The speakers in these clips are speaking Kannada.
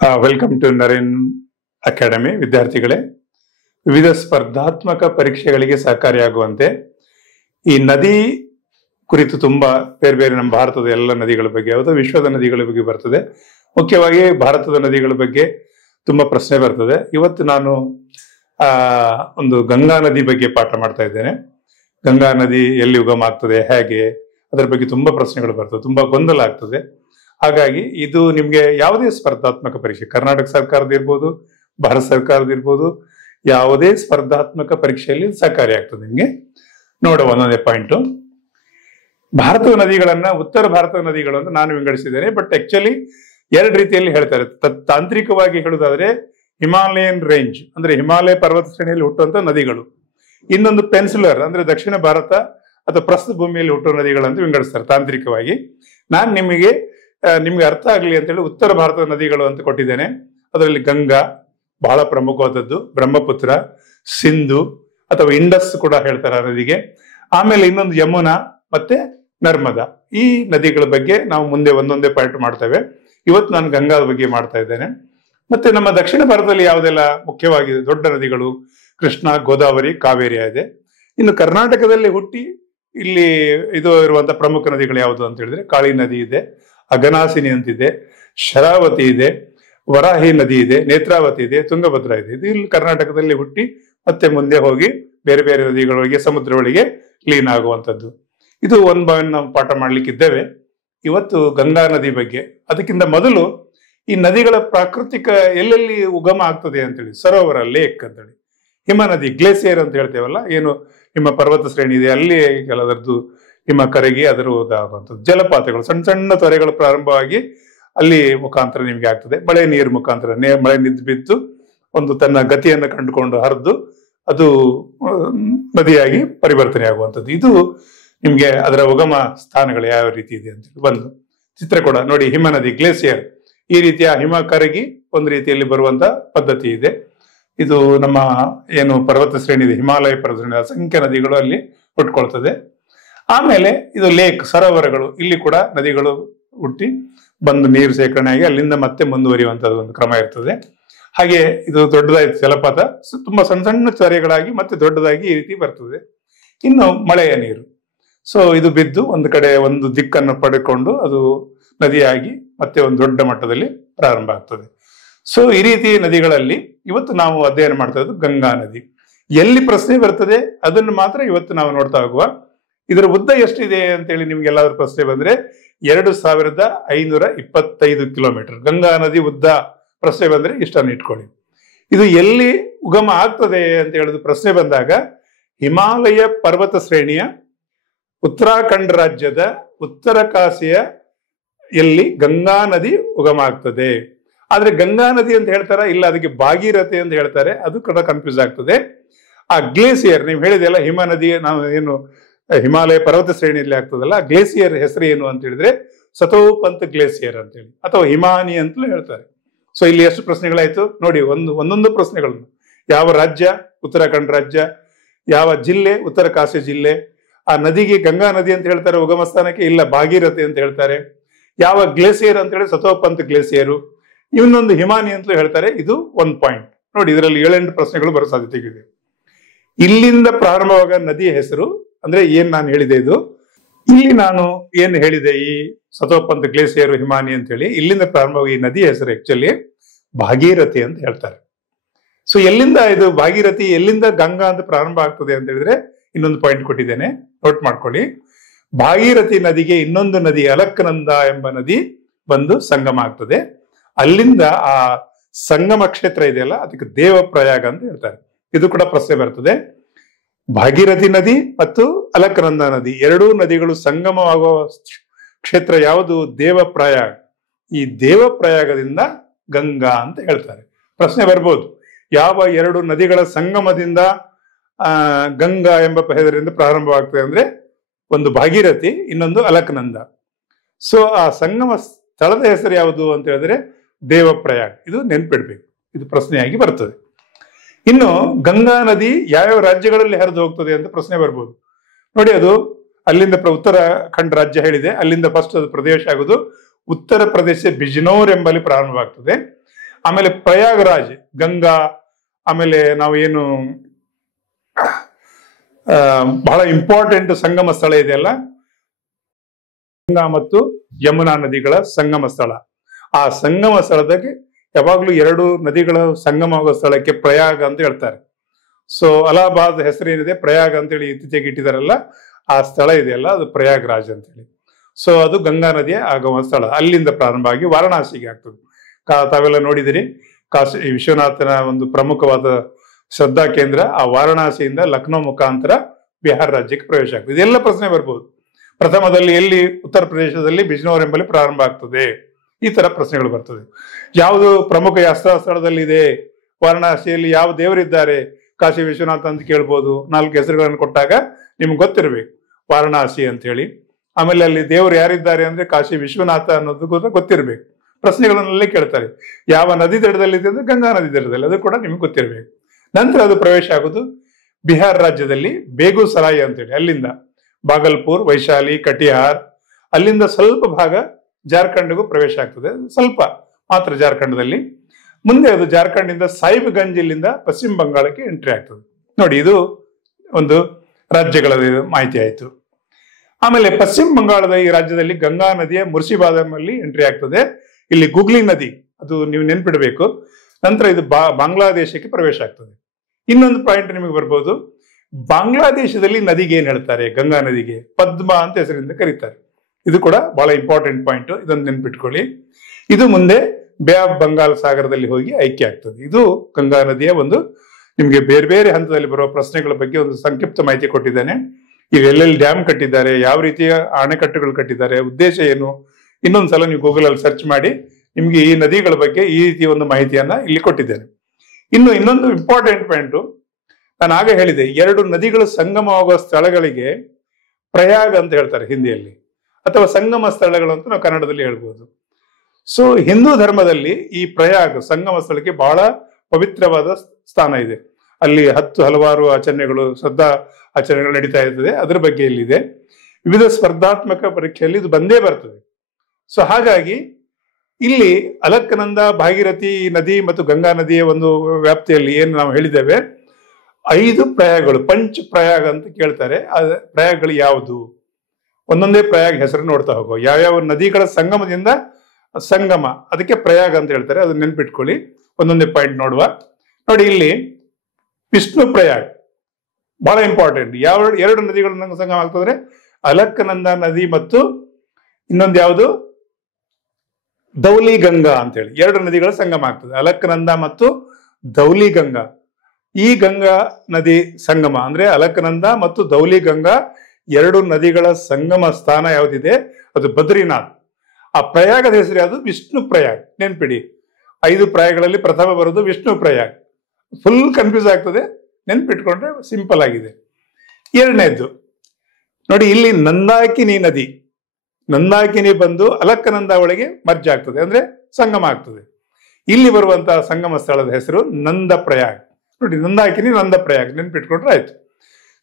Welcome to Naren academy. ವಿದ್ಯಾರ್ಥಿಗಳೇ, ವಿವಿಧ ಸ್ಪರ್ಧಾತ್ಮಕ ಪರೀಕ್ಷೆಗಳಿಗೆ ಸಹಕಾರಿಯಾಗುವಂತೆ ಈ ನದಿ ಕುರಿತು ತುಂಬಾ ಬೇರೆ ಬೇರೆ ನಮ್ಮ ಭಾರತದ ಎಲ್ಲ ನದಿಗಳ ಬಗ್ಗೆ, ಯಾವುದು ವಿಶ್ವದ ನದಿಗಳ ಬಗ್ಗೆ ಬರ್ತದೆ. ಮುಖ್ಯವಾಗಿ ಭಾರತದ ನದಿಗಳ ಬಗ್ಗೆ ತುಂಬಾ ಪ್ರಶ್ನೆ ಬರ್ತದೆ. ಇವತ್ತು ನಾನು ಒಂದು ಗಂಗಾ ನದಿ ಬಗ್ಗೆ ಪಾಠ ಮಾಡ್ತಾ ಇದ್ದೇನೆ. ಗಂಗಾ ನದಿ ಎಲ್ಲಿ ಉಗಮ ಆಗ್ತದೆ, ಹೇಗೆ, ಅದರ ಬಗ್ಗೆ ತುಂಬಾ ಪ್ರಶ್ನೆಗಳು ಬರ್ತದೆ, ತುಂಬಾ ಗೊಂದಲ ಆಗ್ತದೆ. ಹಾಗಾಗಿ ಇದು ನಿಮ್ಗೆ ಯಾವುದೇ ಸ್ಪರ್ಧಾತ್ಮಕ ಪರೀಕ್ಷೆ, ಕರ್ನಾಟಕ ಸರ್ಕಾರದ ಇರ್ಬೋದು, ಭಾರತ ಸರ್ಕಾರದ ಇರ್ಬೋದು, ಯಾವುದೇ ಸ್ಪರ್ಧಾತ್ಮಕ ಪರೀಕ್ಷೆಯಲ್ಲಿ ಸಹಕಾರಿ ಆಗ್ತದೆ ನಿಮ್ಗೆ. ನೋಡುವ ಒಂದೊಂದೇ ಪಾಯಿಂಟು. ಭಾರತದ ನದಿಗಳನ್ನ ಉತ್ತರ ಭಾರತದ ನದಿಗಳು ಅಂತ ನಾನು ವಿಂಗಡಿಸಿದ್ದೇನೆ. ಬಟ್ ಆಕ್ಚುಲಿ ಎರಡು ರೀತಿಯಲ್ಲಿ ಹೇಳ್ತಾರೆ. ತಾಂತ್ರಿಕವಾಗಿ ಹೇಳುವುದಾದ್ರೆ ಹಿಮಾಲಯನ್ ರೇಂಜ್ ಅಂದ್ರೆ ಹಿಮಾಲಯ ಪರ್ವತ ಶ್ರೇಣಿಯಲ್ಲಿ ಹುಟ್ಟುವಂತ ನದಿಗಳು, ಇನ್ನೊಂದು ಪೆನ್ಸುಲರ್ ಅಂದ್ರೆ ದಕ್ಷಿಣ ಭಾರತ ಅಥವಾ ಪ್ರಸ್ಥ ಭೂಮಿಯಲ್ಲಿ ಹುಟ್ಟುವ ನದಿಗಳಂತ ವಿಂಗಡಿಸ್ತಾರೆ ತಾಂತ್ರಿಕವಾಗಿ. ನಾನು ನಿಮ್ಗೆ ಅರ್ಥ ಆಗ್ಲಿ ಅಂತೇಳಿ ಉತ್ತರ ಭಾರತದ ನದಿಗಳು ಅಂತ ಕೊಟ್ಟಿದ್ದೇನೆ. ಅದರಲ್ಲಿ ಗಂಗಾ ಬಹಳ ಪ್ರಮುಖವಾದದ್ದು, ಬ್ರಹ್ಮಪುತ್ರ, ಸಿಂಧು ಅಥವಾ ಇಂಡಸ್ ಕೂಡ ಹೇಳ್ತಾರೆ ಆ ನದಿಗೆ. ಆಮೇಲೆ ಇನ್ನೊಂದು ಯಮುನಾ ಮತ್ತೆ ನರ್ಮದಾ. ಈ ನದಿಗಳ ಬಗ್ಗೆ ನಾವು ಮುಂದೆ ಒಂದೊಂದೇ ಪಾಯಿಂಟ್ ಮಾಡ್ತೇವೆ. ಇವತ್ತು ನಾನು ಗಂಗಾದ ಬಗ್ಗೆ ಮಾಡ್ತಾ ಇದ್ದೇನೆ. ಮತ್ತೆ ನಮ್ಮ ದಕ್ಷಿಣ ಭಾರತದಲ್ಲಿ ಯಾವುದೆಲ್ಲ ಮುಖ್ಯವಾಗಿ ದೊಡ್ಡ ನದಿಗಳು, ಕೃಷ್ಣ, ಗೋದಾವರಿ, ಕಾವೇರಿ ಇದೆ. ಇನ್ನು ಕರ್ನಾಟಕದಲ್ಲಿ ಹುಟ್ಟಿ ಇಲ್ಲಿ ಇದು ಇರುವಂತಹ ಪ್ರಮುಖ ನದಿಗಳು ಯಾವುದು ಅಂತ ಹೇಳಿದ್ರೆ ಕಾಳಿ ನದಿ ಇದೆ, ಅಘನಾಸಿನಿ ಅಂತಿದೆ, ಶರಾವತಿ ಇದೆ, ವರಾಹಿ ನದಿ ಇದೆ, ನೇತ್ರಾವತಿ ಇದೆ, ತುಂಗಭದ್ರಾ ಇದೆ. ಇದು ಇಲ್ಲಿ ಕರ್ನಾಟಕದಲ್ಲಿ ಹುಟ್ಟಿ ಮತ್ತೆ ಮುಂದೆ ಹೋಗಿ ಬೇರೆ ಬೇರೆ ನದಿಗಳೊಳಗೆ, ಸಮುದ್ರಗಳಿಗೆ ಲೀನ ಆಗುವಂಥದ್ದು. ಇದು ಒಂದು ನಾವು ಪಾಠ ಮಾಡ್ಲಿಕ್ಕಿದ್ದೇವೆ ಇವತ್ತು ಗಂಗಾ ನದಿ ಬಗ್ಗೆ. ಅದಕ್ಕಿಂತ ಮೊದಲು ಈ ನದಿಗಳ ಪ್ರಾಕೃತಿಕ ಎಲ್ಲೆಲ್ಲಿ ಉಗಮ ಆಗ್ತದೆ ಅಂತೇಳಿ, ಸರೋವರ, ಲೇಕ್ ಅಂತೇಳಿ, ಹಿಮ ನದಿ, ಗ್ಲೇಸಿಯರ್ ಅಂತ ಹೇಳ್ತೇವಲ್ಲ, ಏನು ಹಿಮ ಪರ್ವತ ಶ್ರೇಣಿ ಇದೆ ಅಲ್ಲಿ ಕೆಲವರದ್ದು ಹಿಮ ಕರಗಿ ಅದರ ಉದಾಗುವಂಥದ್ದು, ಜಲಪಾತಗಳು, ಸಣ್ಣ ಸಣ್ಣ ತೊರೆಗಳು ಪ್ರಾರಂಭವಾಗಿ ಅಲ್ಲಿ ಮುಖಾಂತರ ನಿಮ್ಗೆ ಆಗ್ತದೆ. ಮಳೆ ನೀರು ಮುಖಾಂತರ ಮಳೆ ನಿದ್ದು ಬಿದ್ದು ಒಂದು ತನ್ನ ಗತಿಯನ್ನು ಕಂಡುಕೊಂಡು ಹರಿದು ಅದು ನದಿಯಾಗಿ ಪರಿವರ್ತನೆ ಆಗುವಂಥದ್ದು. ಇದು ನಿಮ್ಗೆ ಅದರ ಉಗಮ ಸ್ಥಾನಗಳು ಯಾವ ರೀತಿ ಇದೆ ಅಂತೇಳಿ ಒಂದು ಚಿತ್ರ ಕೂಡ ನೋಡಿ. ಹಿಮ ನದಿ, ಗ್ಲೇಸಿಯರ್, ಈ ರೀತಿಯ ಹಿಮ ಕರಗಿ ಒಂದು ರೀತಿಯಲ್ಲಿ ಬರುವಂತ ಪದ್ಧತಿ ಇದೆ. ಇದು ನಮ್ಮ ಏನು ಪರ್ವತ ಶ್ರೇಣಿ ಇದೆ, ಹಿಮಾಲಯ ಪರ್ವತ ಶ್ರೇಣಿ, ಅಸಂಖ್ಯ ನದಿಗಳು ಅಲ್ಲಿ ಹುಟ್ಕೊಳ್ತದೆ. ಆಮೇಲೆ ಇದು ಲೇಕ್, ಸರೋವರಗಳು, ಇಲ್ಲಿ ಕೂಡ ನದಿಗಳು ಹುಟ್ಟಿ ಬಂದು ನೀರು ಶೇಖರಣೆ ಆಗಿ ಅಲ್ಲಿಂದ ಮತ್ತೆ ಮುಂದುವರಿಯುವಂತದ್ದು ಒಂದು ಕ್ರಮ ಇರ್ತದೆ. ಹಾಗೆ ಇದು ದೊಡ್ಡದಾಗಿ ಜಲಪಾತ, ತುಂಬಾ ಸಣ್ಣ ಸಣ್ಣ ಚೊರೆಗಳಾಗಿ ಮತ್ತೆ ದೊಡ್ಡದಾಗಿ ಈ ರೀತಿ ಬರ್ತದೆ. ಇನ್ನು ಮಳೆಯ ನೀರು, ಸೊ ಇದು ಬಿದ್ದು ಒಂದು ಕಡೆ ಒಂದು ದಿಕ್ಕನ್ನು ಪಡೆದುಕೊಂಡು ಅದು ನದಿಯಾಗಿ ಮತ್ತೆ ಒಂದು ದೊಡ್ಡ ಮಟ್ಟದಲ್ಲಿ ಪ್ರಾರಂಭ ಆಗ್ತದೆ. ಸೊ ಈ ರೀತಿ ನದಿಗಳಲ್ಲಿ ಇವತ್ತು ನಾವು ಅಧ್ಯಯನ ಮಾಡ್ತಾ ಇರೋದು ಗಂಗಾ ನದಿ. ಎಲ್ಲಿ ಪ್ರಶ್ನೆ ಬರ್ತದೆ ಅದನ್ನು ಮಾತ್ರ ಇವತ್ತು ನಾವು ನೋಡ್ತಾ ಹೋಗುವ. ಇದರ ಉದ್ದ ಎಷ್ಟಿದೆ ಅಂತೇಳಿ ನಿಮ್ಗೆ ಎಲ್ಲಾದ್ರೂ ಪ್ರಶ್ನೆ ಬಂದ್ರೆ 2525 ಕಿಲೋಮೀಟರ್ ಗಂಗಾ ನದಿ ಉದ್ದ ಪ್ರಶ್ನೆ ಬಂದ್ರೆ ಇಷ್ಟನ್ನು ಇಟ್ಕೊಳ್ಳಿ. ಇದು ಎಲ್ಲಿ ಉಗಮ ಆಗ್ತದೆ ಅಂತ ಹೇಳಿದ ಪ್ರಶ್ನೆ ಬಂದಾಗ ಹಿಮಾಲಯ ಪರ್ವತ ಶ್ರೇಣಿಯ ಉತ್ತರಾಖಂಡ್ ರಾಜ್ಯದ ಉತ್ತರ ಕಾಶಿಯ ಎಲ್ಲಿ ಗಂಗಾ ನದಿ ಉಗಮ ಆಗ್ತದೆ. ಆದ್ರೆ ಗಂಗಾ ನದಿ ಅಂತ ಹೇಳ್ತಾರ, ಇಲ್ಲ ಅದಕ್ಕೆ ಭಾಗೀರಥಿ ಅಂತ ಹೇಳ್ತಾರೆ, ಅದು ಕೂಡ ಕನ್ಫ್ಯೂಸ್ ಆಗ್ತದೆ. ಆ ಗ್ಲೇಸಿಯರ್ ನೀವು ಹೇಳಿದೆಲ್ಲ ಹಿಮ ನದಿ, ನಾವು ಏನು ಹಿಮಾಲಯ ಪರ್ವತ ಶ್ರೇಣಿಯಲ್ಲಿ ಆಗ್ತದಲ್ಲ, ಗ್ಲೇಸಿಯರ್ ಹೆಸರು ಏನು ಅಂತ ಹೇಳಿದ್ರೆ ಸತೋಪಂತ್ ಗ್ಲೇಸಿಯರ್ ಅಂತೇಳಿ ಅಥವಾ ಹಿಮಾನಿ ಅಂತಲೂ ಹೇಳ್ತಾರೆ. ಸೊ ಇಲ್ಲಿ ಎಷ್ಟು ಪ್ರಶ್ನೆಗಳಾಯ್ತು ನೋಡಿ, ಒಂದೊಂದು ಪ್ರಶ್ನೆಗಳನ್ನು. ಯಾವ ರಾಜ್ಯ? ಉತ್ತರಾಖಂಡ್ ರಾಜ್ಯ. ಯಾವ ಜಿಲ್ಲೆ? ಉತ್ತರ ಕಾಶಿ ಜಿಲ್ಲೆ. ಆ ನದಿಗೆ ಗಂಗಾ ನದಿ ಅಂತ ಹೇಳ್ತಾರೆ ಉಗಮ ಸ್ಥಾನಕ್ಕೆ, ಇಲ್ಲ ಭಾಗೀರಥಿ ಅಂತ ಹೇಳ್ತಾರೆ. ಯಾವ ಗ್ಲೇಸಿಯರ್ ಅಂತ ಹೇಳಿ ಸತೋಪಂತ್ ಗ್ಲೇಸಿಯರು, ಇನ್ನೊಂದು ಹಿಮಾನಿ ಅಂತಲೂ ಹೇಳ್ತಾರೆ. ಇದು ಒಂದು ಪಾಯಿಂಟ್ ನೋಡಿ. ಇದರಲ್ಲಿ 7-8 ಪ್ರಶ್ನೆಗಳು ಬರೋ ಸಾಧ್ಯತೆ ಇದೆ. ಇಲ್ಲಿಂದ ಪ್ರಾರಂಭವಾಗ ನದಿಯ ಹೆಸರು ಅಂದ್ರೆ ಏನ್ ನಾನು ಹೇಳಿದೆ, ಇದು ಇಲ್ಲಿ ನಾನು ಏನ್ ಹೇಳಿದೆ, ಈ ಸತೋಪಂತ್ ಗ್ಲೇಸಿಯರ್, ಹಿಮಾನಿ ಅಂತ ಹೇಳಿ ಇಲ್ಲಿಂದ ಪ್ರಾರಂಭವಾಗಿ ಈ ನದಿಯ ಹೆಸರು ಆಕ್ಚುಲಿ ಭಾಗೀರಥಿ ಅಂತ ಹೇಳ್ತಾರೆ. ಸೊ ಎಲ್ಲಿಂದ ಇದು ಭಾಗೀರಥಿ, ಎಲ್ಲಿಂದ ಗಂಗಾ ಅಂತ ಪ್ರಾರಂಭ ಆಗ್ತದೆ ಅಂತ ಹೇಳಿದ್ರೆ ಇನ್ನೊಂದು ಪಾಯಿಂಟ್ ಕೊಟ್ಟಿದ್ದೇನೆ, ನೋಟ್ ಮಾಡ್ಕೊಳ್ಳಿ. ಭಾಗೀರಥಿ ನದಿಗೆ ಇನ್ನೊಂದು ನದಿ ಅಲಕ್ನಂದ ಎಂಬ ನದಿ ಬಂದು ಸಂಗಮ ಆಗ್ತದೆ. ಅಲ್ಲಿಂದ ಆ ಸಂಗಮ ಕ್ಷೇತ್ರ ಇದೆಯಲ್ಲ ಅದಕ್ಕೆ ದೇವಪ್ರಯಾಗ ಅಂತ ಹೇಳ್ತಾರೆ. ಇದು ಕೂಡ ಪ್ರಶ್ನೆ ಬರ್ತದೆ. ಭಾಗೀರಥಿ ನದಿ ಮತ್ತು ಅಲಕ್ನಂದ ನದಿ ಎರಡೂ ನದಿಗಳು ಸಂಗಮವಾಗುವ ಕ್ಷೇತ್ರ ಯಾವುದು? ದೇವಪ್ರಯಾಗ. ಈ ದೇವಪ್ರಯಾಗದಿಂದ ಗಂಗಾ ಅಂತ ಹೇಳ್ತಾರೆ. ಪ್ರಶ್ನೆ ಬರ್ಬೋದು, ಯಾವ ಎರಡು ನದಿಗಳ ಸಂಗಮದಿಂದ ಗಂಗಾ ಎಂಬ ಹೆಸರಿಂದ ಪ್ರಾರಂಭವಾಗ್ತದೆ ಅಂದ್ರೆ ಒಂದು ಭಾಗೀರಥಿ, ಇನ್ನೊಂದು ಅಲಕ್ನಂದ. ಸೊ ಆ ಸಂಗಮ ಸ್ಥಳದ ಹೆಸರು ಯಾವುದು ಅಂತ ಹೇಳಿದ್ರೆ ದೇವಪ್ರಯಾಗ್. ಇದು ನೆನ್ಪಿಡ್ಬೇಕು, ಇದು ಪ್ರಶ್ನೆಯಾಗಿ ಬರ್ತದೆ. ಇನ್ನು ಗಂಗಾ ನದಿ ಯಾವ್ಯಾವ ರಾಜ್ಯಗಳಲ್ಲಿ ಹರಿದು ಹೋಗ್ತದೆ ಅಂತ ಪ್ರಶ್ನೆ ಬರ್ಬೋದು ನೋಡಿ. ಅದು ಅಲ್ಲಿಂದ ಉತ್ತರಾಖಂಡ್ ರಾಜ್ಯ ಹೇಳಿದೆ, ಅಲ್ಲಿಂದ ಫಸ್ಟ್ ಅದು ಪ್ರದೇಶ ಆಗುದು ಉತ್ತರ ಪ್ರದೇಶ ಬಿಜ್ನೋರ್ ಎಂಬಲ್ಲಿ ಪ್ರಾರಂಭವಾಗ್ತದೆ. ಆಮೇಲೆ ಪ್ರಯಾಗರಾಜ್, ಗಂಗಾ, ಆಮೇಲೆ ನಾವು ಏನು ಬಹಳ ಇಂಪಾರ್ಟೆಂಟ್ ಸಂಗಮ ಸ್ಥಳ ಇದೆಯಲ್ಲ, ಗಂಗಾ ಮತ್ತು ಯಮುನಾ ನದಿಗಳ ಸಂಗಮ ಸ್ಥಳ. ಆ ಸಂಗಮ ಸ್ಥಳದಾಗೆ ಯಾವಾಗ್ಲೂ ಎರಡು ನದಿಗಳ ಸಂಗಮ ಆಗೋ ಸ್ಥಳಕ್ಕೆ ಪ್ರಯಾಗ ಅಂತ ಹೇಳ್ತಾರೆ. ಸೊ ಅಲಹಾಬಾದ್ ಹೆಸರೇನಿದೆ ಪ್ರಯಾಗ ಅಂತೇಳಿ ಇತ್ತೀಚೆಗೆ ಇಟ್ಟಿದಾರಲ್ಲ, ಆ ಸ್ಥಳ ಇದೆಯಲ್ಲ ಅದು ಪ್ರಯಾಗ್ರಾಜ್ ಅಂತೇಳಿ. ಸೊ ಅದು ಗಂಗಾ ನದಿಯ ಆಗಮ ಸ್ಥಳ. ಅಲ್ಲಿಂದ ಪ್ರಾರಂಭ ಆಗಿ ವಾರಣಾಸಿಗೆ ಆಗ್ತದೆ. ತಾವೆಲ್ಲ ನೋಡಿದಿರಿ, ಕಾಶಿ ವಿಶ್ವನಾಥನ ಒಂದು ಪ್ರಮುಖವಾದ ಶ್ರದ್ಧಾ ಕೇಂದ್ರ ಆ ವಾರಣಾಸಿಯಿಂದ ಲಕ್ನೋ ಮುಖಾಂತರ ಬಿಹಾರ ರಾಜ್ಯಕ್ಕೆ ಪ್ರವೇಶ ಆಗ್ತದೆ. ಇದೆಲ್ಲ ಪ್ರಶ್ನೆ ಬರ್ಬೋದು. ಪ್ರಥಮದಲ್ಲಿ ಎಲ್ಲಿ? ಉತ್ತರ ಪ್ರದೇಶದಲ್ಲಿ ಬಿಜ್ನೋರ್ ಎಂಬಲ್ಲಿ ಪ್ರಾರಂಭ ಆಗ್ತದೆ. ಈ ತರ ಪ್ರಶ್ನೆಗಳು ಬರ್ತದೆ. ಯಾವುದು ಪ್ರಮುಖ ಯಾತ್ರಾ ಸ್ಥಳದಲ್ಲಿ ಇದೆ? ವಾರಣಾಸಿಯಲ್ಲಿ ಯಾವ ದೇವರಿದ್ದಾರೆ? ಕಾಶಿ ವಿಶ್ವನಾಥ ಅಂತ ಕೇಳ್ಬೋದು. 4 ಹೆಸರುಗಳನ್ನು ಕೊಟ್ಟಾಗ ನಿಮ್ಗೆ ಗೊತ್ತಿರ್ಬೇಕು ವಾರಣಾಸಿ ಅಂತ ಹೇಳಿ. ಆಮೇಲೆ ಅಲ್ಲಿ ದೇವರು ಯಾರಿದ್ದಾರೆ ಅಂದ್ರೆ ಕಾಶಿ ವಿಶ್ವನಾಥ ಅನ್ನೋದು ಗೊತ್ತಿರ್ಬೇಕು. ಪ್ರಶ್ನೆಗಳನ್ನೆಲ್ಲ ಕೇಳ್ತಾರೆ. ಯಾವ ನದಿ ದಡದಲ್ಲಿದೆ ಅಂದ್ರೆ ಗಂಗಾ ನದಿ ದಡದಲ್ಲಿ, ಅದು ಕೂಡ ನಿಮ್ಗೆ ಗೊತ್ತಿರ್ಬೇಕು. ನಂತರ ಅದು ಪ್ರವೇಶ ಆಗೋದು ಬಿಹಾರ ರಾಜ್ಯದಲ್ಲಿ ಬೇಗುಸರಾಯ್ ಅಂತೇಳಿ, ಅಲ್ಲಿಂದ ಬಾಗಲ್ಪುರ್, ವೈಶಾಲಿ, ಕಟಿಹಾರ್, ಅಲ್ಲಿಂದ ಸ್ವಲ್ಪ ಭಾಗ ಜಾರ್ಖಂಡ್ಗೂ ಪ್ರವೇಶ ಆಗ್ತದೆ, ಸ್ವಲ್ಪ ಮಾತ್ರ ಜಾರ್ಖಂಡದಲ್ಲಿ. ಮುಂದೆ ಅದು ಜಾರ್ಖಂಡ್ ಇಂದ ಸಾಹಿಬ್ಗಂಜ್ ಇಲ್ಲಿಂದ ಪಶ್ಚಿಮ ಬಂಗಾಳಕ್ಕೆ ಎಂಟ್ರಿ ಆಗ್ತದೆ. ನೋಡಿ, ಇದು ಒಂದು ರಾಜ್ಯಗಳ ಮಾಹಿತಿ ಆಯಿತು. ಆಮೇಲೆ ಪಶ್ಚಿಮ ಬಂಗಾಳದ ಈ ರಾಜ್ಯದಲ್ಲಿ ಗಂಗಾ ನದಿಯ ಮುರ್ಷಿದಾಬಾದ್ ಅಲ್ಲಿ ಎಂಟ್ರಿ ಆಗ್ತದೆ. ಇಲ್ಲಿ ಗುಗ್ಲಿ ನದಿ, ಅದು ನೀವು ನೆನ್ಪಿಡಬೇಕು. ನಂತರ ಇದು ಬಾಂಗ್ಲಾದೇಶಕ್ಕೆ ಪ್ರವೇಶ ಆಗ್ತದೆ. ಇನ್ನೊಂದು ಪಾಯಿಂಟ್ ನಿಮಗೆ ಬರ್ಬೋದು, ಬಾಂಗ್ಲಾದೇಶದಲ್ಲಿ ನದಿಗೆ ಏನ್ ಹೇಳ್ತಾರೆ? ಗಂಗಾ ನದಿಗೆ ಪದ್ಮ ಅಂತ ಹೆಸರಿಂದ ಕರೀತಾರೆ. ಇದು ಕೂಡ ಬಹಳ ಇಂಪಾರ್ಟೆಂಟ್ ಪಾಯಿಂಟ್, ಇದನ್ನು ನೆನ್ಪಿಟ್ಕೊಳ್ಳಿ. ಇದು ಮುಂದೆ ಬೇ ಆಫ್ ಬಂಗಾಲ್ ಸಾಗರದಲ್ಲಿ ಹೋಗಿ ಐಕ್ಯ ಆಗ್ತದೆ. ಇದು ಗಂಗಾ ನದಿಯ ಒಂದು ನಿಮ್ಗೆ ಬೇರೆ ಬೇರೆ ಹಂತದಲ್ಲಿ ಬರುವ ಪ್ರಶ್ನೆಗಳ ಬಗ್ಗೆ ಒಂದು ಸಂಕ್ಷಿಪ್ತ ಮಾಹಿತಿ ಕೊಟ್ಟಿದ್ದೇನೆ. ಇಲ್ಲಿ ಎಲ್ಲೆಲ್ಲಿ ಡ್ಯಾಮ್ ಕಟ್ಟಿದ್ದಾರೆ, ಯಾವ ರೀತಿಯ ಅಣೆಕಟ್ಟುಗಳು ಕಟ್ಟಿದ್ದಾರೆ, ಉದ್ದೇಶ ಏನು, ಇನ್ನೊಂದ್ಸಲ ನೀವು ಗೂಗಲ್ ಅಲ್ಲಿ ಸರ್ಚ್ ಮಾಡಿ ನಿಮ್ಗೆ ಈ ನದಿಗಳ ಬಗ್ಗೆ ಈ ರೀತಿಯ ಒಂದು ಮಾಹಿತಿಯನ್ನ ಇಲ್ಲಿ ಕೊಟ್ಟಿದ್ದೇನೆ. ಇನ್ನೊಂದು ಇಂಪಾರ್ಟೆಂಟ್ ಪಾಯಿಂಟ್, ನಾನು ಆಗ ಹೇಳಿದೆ, 2 ನದಿಗಳು ಸಂಗಮವಾಗುವ ಸ್ಥಳಗಳಿಗೆ ಪ್ರಯಾಗ ಅಂತ ಹೇಳ್ತಾರೆ ಹಿಂದಿಯಲ್ಲಿ, ಅಥವಾ ಸಂಗಮ ಸ್ಥಳಗಳು ಅಂತ ನಾವು ಕನ್ನಡದಲ್ಲಿ ಹೇಳ್ಬೋದು. ಸೊ ಹಿಂದೂ ಧರ್ಮದಲ್ಲಿ ಈ ಪ್ರಯಾಗ ಸಂಗಮ ಸ್ಥಳಕ್ಕೆ ಬಹಳ ಪವಿತ್ರವಾದ ಸ್ಥಾನ ಇದೆ. ಅಲ್ಲಿ ಹಲವಾರು ಆಚರಣೆಗಳು, ಶ್ರದ್ಧಾ ಆಚರಣೆಗಳು ನಡೀತಾ ಇರ್ತದೆ. ಅದರ ಬಗ್ಗೆ ಇಲ್ಲಿದೆ. ವಿವಿಧ ಸ್ಪರ್ಧಾತ್ಮಕ ಪರೀಕ್ಷೆಯಲ್ಲಿ ಇದು ಬಂದೇ ಬರ್ತದೆ. ಸೊ ಹಾಗಾಗಿ ಇಲ್ಲಿ ಅಲಕ್ಕನಂದ, ಭಾಗೀರಥಿ ನದಿ ಮತ್ತು ಗಂಗಾ ನದಿಯ ಒಂದು ವ್ಯಾಪ್ತಿಯಲ್ಲಿ ಏನು ನಾವು ಹೇಳಿದ್ದೇವೆ, 5 ಪ್ರಯಾಗಗಳು, ಪಂಚ್ ಪ್ರಯಾಗ ಅಂತ ಕೇಳ್ತಾರೆ. ಆ ಪ್ರಯಾಗಗಳು ಯಾವುದು? ಒಂದೊಂದೇ ಪ್ರಯಾಗ ಹೆಸರು ನೋಡ್ತಾ ಹೋಗೋ. ಯಾವ್ಯಾವ ನದಿಗಳ ಸಂಗಮದಿಂದ ಸಂಗಮ, ಅದಕ್ಕೆ ಪ್ರಯಾಗ ಅಂತ ಹೇಳ್ತಾರೆ. ಅದನ್ನ ನೆನ್ಪಿಟ್ಕೊಳ್ಳಿ. ಒಂದೊಂದೇ ಪಾಯಿಂಟ್ ನೋಡುವ. ನೋಡಿ, ಇಲ್ಲಿ ವಿಷ್ಣು ಪ್ರಯಾಗ್ ಬಹಳ ಇಂಪಾರ್ಟೆಂಟ್. ಯಾವ 2 ನದಿಗಳ ಸಂಗಮ ಆಗ್ತದ್ರೆ ಅಲಕ್ಕನಂದ ನದಿ ಮತ್ತು ಇನ್ನೊಂದು ಯಾವುದು, ಧೌಲಿ ಗಂಗಾ ಅಂತೇಳಿ 2 ನದಿಗಳ ಸಂಗಮ ಆಗ್ತದೆ. ಅಲಕ್ಕನಂದ ಮತ್ತು ಧೌಲಿ ಗಂಗಾ. ಈ ಗಂಗಾ ನದಿ ಸಂಗಮ ಅಂದ್ರೆ ಅಲಕ್ಕನಂದ ಮತ್ತು ಧೌಲಿ ಗಂಗಾ 2 ನದಿಗಳ ಸಂಗಮ ಸ್ಥಾನ ಯಾವುದಿದೆ ಅದು ಬದ್ರಿನಾಥ್. ಆ ಪ್ರಯಾಗದ ಹೆಸರು ಯಾವುದು? ವಿಷ್ಣು ಪ್ರಯಾಗ್. ನೆನ್ಪಿಡಿ, 5 ಪ್ರಯಾಗಗಳಲ್ಲಿ ಪ್ರಥಮ ಬರೋದು ವಿಷ್ಣು ಪ್ರಯಾಗ್. ಫುಲ್ ಕನ್ಫ್ಯೂಸ್ ಆಗ್ತದೆ, ನೆನ್ಪಿಟ್ಕೊಂಡ್ರೆ ಸಿಂಪಲ್ ಆಗಿದೆ. 2ನೇದ್ದು ನೋಡಿ, ಇಲ್ಲಿ ನಂದಾಕಿನಿ ನದಿ, ನಂದಾಕಿನಿ ಬಂದು ಅಲಕ್ಕನಂದ ಒಳಗೆ ಮರ್ಜ್ ಆಗ್ತದೆ, ಅಂದ್ರೆ ಸಂಗಮ ಆಗ್ತದೆ. ಇಲ್ಲಿ ಬರುವಂತಹ ಸಂಗಮ ಸ್ಥಳದ ಹೆಸರು ನಂದ ಪ್ರಯಾಗ್. ನೋಡಿ, ನಂದಾಕಿನಿ, ನಂದ ಪ್ರಯಾಗ್ ನೆನ್ಪಿಟ್ಕೊಂಡ್ರೆ ಆಯ್ತು.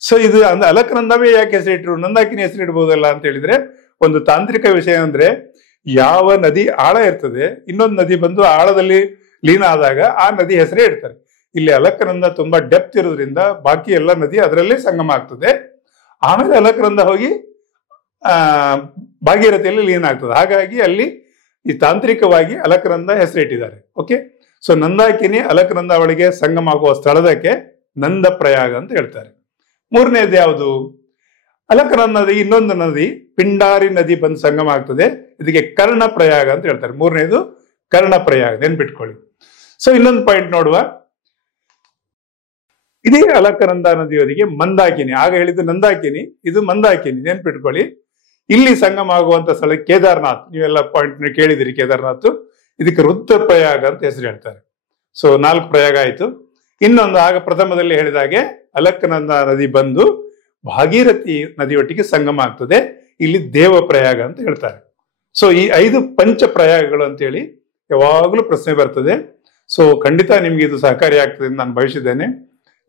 ಸೊ ಇದು ಅಲಕ್ಕನಂದವೇ ಯಾಕೆ ಹೆಸರಿಟ್ರು, ನಂದಾಕಿನಿ ಹೆಸರಿಡ್ಬೋದಲ್ಲ ಅಂತ ಹೇಳಿದ್ರೆ, ಒಂದು ತಾಂತ್ರಿಕ ವಿಷಯ ಅಂದ್ರೆ, ಯಾವ ನದಿ ಆಳ ಇರ್ತದೆ, ಇನ್ನೊಂದು ನದಿ ಬಂದು ಆಳದಲ್ಲಿ ಲೀನ ಆದಾಗ ಆ ನದಿ ಹೆಸರೇ ಇಡ್ತಾರೆ. ಇಲ್ಲಿ ಅಲಕ್ಕನಂದ ತುಂಬಾ ಡೆಪ್ತ್ ಇರೋದ್ರಿಂದ ಬಾಕಿ ಎಲ್ಲ ನದಿ ಅದರಲ್ಲೇ ಸಂಗಮ ಆಗ್ತದೆ. ಆಮೇಲೆ ಅಲಕ್ಕನಂದ ಹೋಗಿ ಭಾಗೀರಥಿಯಲ್ಲಿ ಲೀನ ಆಗ್ತದೆ. ಹಾಗಾಗಿ ಅಲ್ಲಿ ಈ ತಾಂತ್ರಿಕವಾಗಿ ಅಲಕ್ಕನಂದ ಹೆಸರಿಟ್ಟಿದ್ದಾರೆ. ಓಕೆ, ಸೊ ನಂದಾಕಿನಿ ಅಲಕ್ಕನಂದ ಒಳಗೆ ಸಂಗಮ ಆಗುವ ಸ್ಥಳದಕ್ಕೆ ನಂದ ಪ್ರಯಾಗ ಅಂತ ಹೇಳ್ತಾರೆ. 3ನೇದು ಯಾವುದು? ಅಲಕ್ಕನಂದ ನದಿ, ಇನ್ನೊಂದು ನದಿ ಪಿಂಡಾರಿ ನದಿ ಬಂದು ಸಂಗಮ ಆಗ್ತದೆ. ಇದಕ್ಕೆ ಕರ್ಣ ಪ್ರಯಾಗ ಅಂತ ಹೇಳ್ತಾರೆ. 3ನೇದು ಕರ್ಣ ಪ್ರಯಾಗ, ನೆನ್ಪಿಟ್ಕೊಳ್ಳಿ. ಸೊ ಇನ್ನೊಂದು ಪಾಯಿಂಟ್ ನೋಡುವ. ಇದೇ ಅಲಕ್ಕನಂದ ನದಿಯೊಂದಿಗೆ ಮಂದಾಕಿನಿ, ಆಗ ಹೇಳಿದ್ದು ನಂದಾಕಿನಿ, ಇದು ಮಂದಾಕಿನಿ, ನೆನ್ಪಿಟ್ಕೊಳ್ಳಿ. ಇಲ್ಲಿ ಸಂಗಮ ಆಗುವಂತ ಸ್ಥಳ ಕೇದಾರ್ನಾಥ್. ನೀವೆಲ್ಲ ಪಾಯಿಂಟ್ ಕೇಳಿದಿರಿ, ಕೇದಾರ್ನಾಥ್. ಇದಕ್ಕೆ ರುದ್ರ ಪ್ರಯಾಗ ಅಂತ ಹೆಸರು ಹೇಳ್ತಾರೆ. ಸೊ 4 ಪ್ರಯಾಗ ಆಯ್ತು. ಇನ್ನೊಂದು, ಆಗ ಪ್ರಥಮದಲ್ಲಿ ಹೇಳಿದಾಗೆ ಅಲಕ್ಕನಂದ ನದಿ ಬಂದು ಭಾಗೀರಥಿ ನದಿಯೊಟ್ಟಿಗೆ ಸಂಗಮ ಆಗ್ತದೆ. ಇಲ್ಲಿ ದೇವ ಪ್ರಯಾಗ ಅಂತ ಹೇಳ್ತಾರೆ. ಸೊ ಈ 5 ಪಂಚ ಪ್ರಯಾಗಗಳು ಅಂತೇಳಿ ಯಾವಾಗಲೂ ಪ್ರಶ್ನೆ ಬರ್ತದೆ. ಸೊ ಖಂಡಿತ ನಿಮ್ಗೆ ಇದು ಸಹಕಾರಿ ಆಗ್ತದೆ ಅಂತ ನಾನು ಭಾವಿಸಿದ್ದೇನೆ.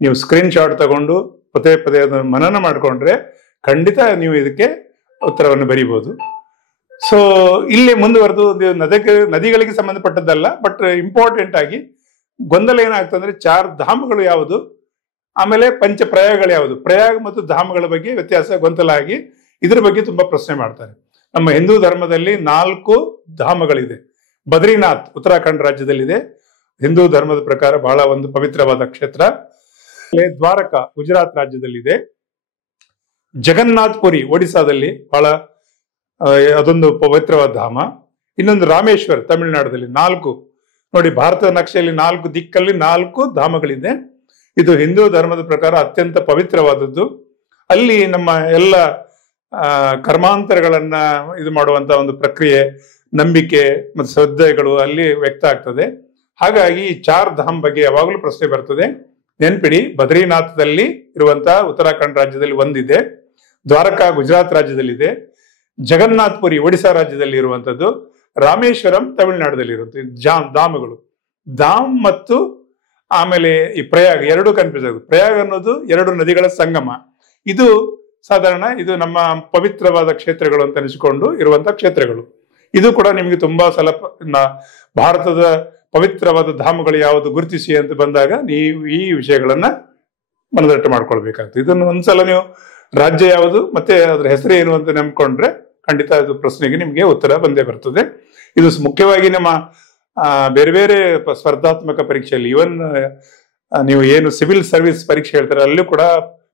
ನೀವು ಸ್ಕ್ರೀನ್ ಶಾಟ್ ತಗೊಂಡು ಪದೇ ಪದೇ ಅದನ್ನು ಮನನ ಮಾಡಿಕೊಂಡ್ರೆ ಖಂಡಿತ ನೀವು ಇದಕ್ಕೆ ಉತ್ತರವನ್ನು ಬರೀಬಹುದು. ಸೊ ಇಲ್ಲಿ ಮುಂದುವರೆದು ನದಿಗಳಿಗೆ ಸಂಬಂಧಪಟ್ಟದ್ದಲ್ಲ, ಬಟ್ ಇಂಪಾರ್ಟೆಂಟ್ ಆಗಿ ಗೊಂದಲ ಏನಾಗ್ತದೆ ಅಂದ್ರೆ 4 ಧಾಮಗಳು ಯಾವುದು, ಆಮೇಲೆ ಪಂಚ ಪ್ರಯಾಗಗಳು ಯಾವುದು, ಪ್ರಯಾಗ ಮತ್ತು ಧಾಮಗಳ ಬಗ್ಗೆ ವ್ಯತ್ಯಾಸ ಗೊಂದಲ ಆಗಿ ಇದ್ರ ಬಗ್ಗೆ ತುಂಬಾ ಪ್ರಶ್ನೆ ಮಾಡ್ತಾರೆ. ನಮ್ಮ ಹಿಂದೂ ಧರ್ಮದಲ್ಲಿ 4 ಧಾಮಗಳಿದೆ. ಬದ್ರಿನಾಥ್ ಉತ್ತರಾಖಂಡ್ ರಾಜ್ಯದಲ್ಲಿದೆ, ಹಿಂದೂ ಧರ್ಮದ ಪ್ರಕಾರ ಬಹಳ ಒಂದು ಪವಿತ್ರವಾದ ಕ್ಷೇತ್ರ. ದ್ವಾರಕಾ ಗುಜರಾತ್ ರಾಜ್ಯದಲ್ಲಿದೆ. ಜಗನ್ನಾಥ್ ಪುರಿ ಒಡಿಸಾದಲ್ಲಿ ಬಹಳ ಅದೊಂದು ಪವಿತ್ರವಾದ ಧಾಮ. ಇನ್ನೊಂದು ರಾಮೇಶ್ವರ್ ತಮಿಳುನಾಡಲ್ಲಿ. 4 ನೋಡಿ, ಭಾರತದ ನಕ್ಷೆಯಲ್ಲಿ 4 ದಿಕ್ಕಲ್ಲಿ 4 ಧಾಮಗಳಿದೆ. ಇದು ಹಿಂದೂ ಧರ್ಮದ ಪ್ರಕಾರ ಅತ್ಯಂತ ಪವಿತ್ರವಾದದ್ದು. ಅಲ್ಲಿ ನಮ್ಮ ಎಲ್ಲ ಕರ್ಮಾಂತರಗಳನ್ನ ಇದು ಮಾಡುವಂತ ಒಂದು ಪ್ರಕ್ರಿಯೆ, ನಂಬಿಕೆ ಮತ್ತು ಶ್ರದ್ಧೆಗಳು ಅಲ್ಲಿ ವ್ಯಕ್ತ ಆಗ್ತದೆ. ಹಾಗಾಗಿ ಈ 4 ಧಾಮ್ ಬಗ್ಗೆ ಯಾವಾಗಲೂ ಪ್ರಶ್ನೆ ಬರ್ತದೆ. ನೆನ್ಪಿಡಿ, ಬದ್ರಿನಾಥದಲ್ಲಿ ಇರುವಂತಹ ಉತ್ತರಾಖಂಡ್ ರಾಜ್ಯದಲ್ಲಿ ಒಂದಿದೆ, ದ್ವಾರಕಾ ಗುಜರಾತ್ ರಾಜ್ಯದಲ್ಲಿದೆ, ಜಗನ್ನಾಥ್ ಪುರಿ ಒಡಿಶಾ ರಾಜ್ಯದಲ್ಲಿ ಇರುವಂತದ್ದು, ರಾಮೇಶ್ವರಂ ತಮಿಳುನಾಡಲ್ಲಿ ಇರುವಂತದ್ದು ಧಾಮಗಳು. ಧಾಮ್ ಮತ್ತು ಆಮೇಲೆ ಈ ಪ್ರಯಾಗ 2 ಕನ್ಫ್ಯೂಸ್ ಆಗುತ್ತೆ. ಪ್ರಯಾಗ ಅನ್ನೋದು 2 ನದಿಗಳ ಸಂಗಮ. ಇದು ಸಾಧಾರಣ ಇದು ನಮ್ಮ ಪವಿತ್ರವಾದ ಕ್ಷೇತ್ರಗಳು ಅಂತ ಅನಿಸಿಕೊಂಡು ಇರುವಂತಹ ಕ್ಷೇತ್ರಗಳು. ಇದು ಕೂಡ ನಿಮಗೆ ತುಂಬಾ ಸಲ ಭಾರತದ ಪವಿತ್ರವಾದ ಧಾಮಗಳು ಯಾವುದು ಗುರುತಿಸಿ ಅಂತ ಬಂದಾಗ ನೀವು ಈ ವಿಷಯಗಳನ್ನ ಮನದಟ್ಟು ಮಾಡ್ಕೊಳ್ಬೇಕಾಗ್ತದೆ. ಇದನ್ನು ಒಂದ್ಸಲ ನೀವು ರಾಜ್ಯ ಯಾವುದು ಮತ್ತೆ ಅದರ ಹೆಸರು ಏನು ಅಂತ ನಂಬ್ಕೊಂಡ್ರೆ ಖಂಡಿತ ಅದು ಪ್ರಶ್ನೆಗೆ ನಿಮಗೆ ಉತ್ತರ ಬಂದೇ ಬರ್ತದೆ. ಇದು ಮುಖ್ಯವಾಗಿ ನಮ್ಮ ಬೇರೆ ಬೇರೆ ಸ್ಪರ್ಧಾತ್ಮಕ ಪರೀಕ್ಷೆಯಲ್ಲಿ, ಇವನ್ ನೀವು ಏನು ಸಿವಿಲ್ ಸರ್ವಿಸ್ ಪರೀಕ್ಷೆ ಹೇಳ್ತಾರೆ ಅಲ್ಲೂ ಕೂಡ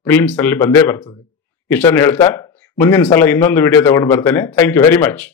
ಪ್ರಿಲಿಮ್ಸ್ ನಲ್ಲಿ ಬಂದೇ ಬರ್ತದೆ. ಇಷ್ಟನ್ನು ಹೇಳ್ತಾ ಮುಂದಿನ ಸಲ ಇನ್ನೊಂದು ವಿಡಿಯೋ ತಗೊಂಡು ಬರ್ತೇನೆ. Thank you very much.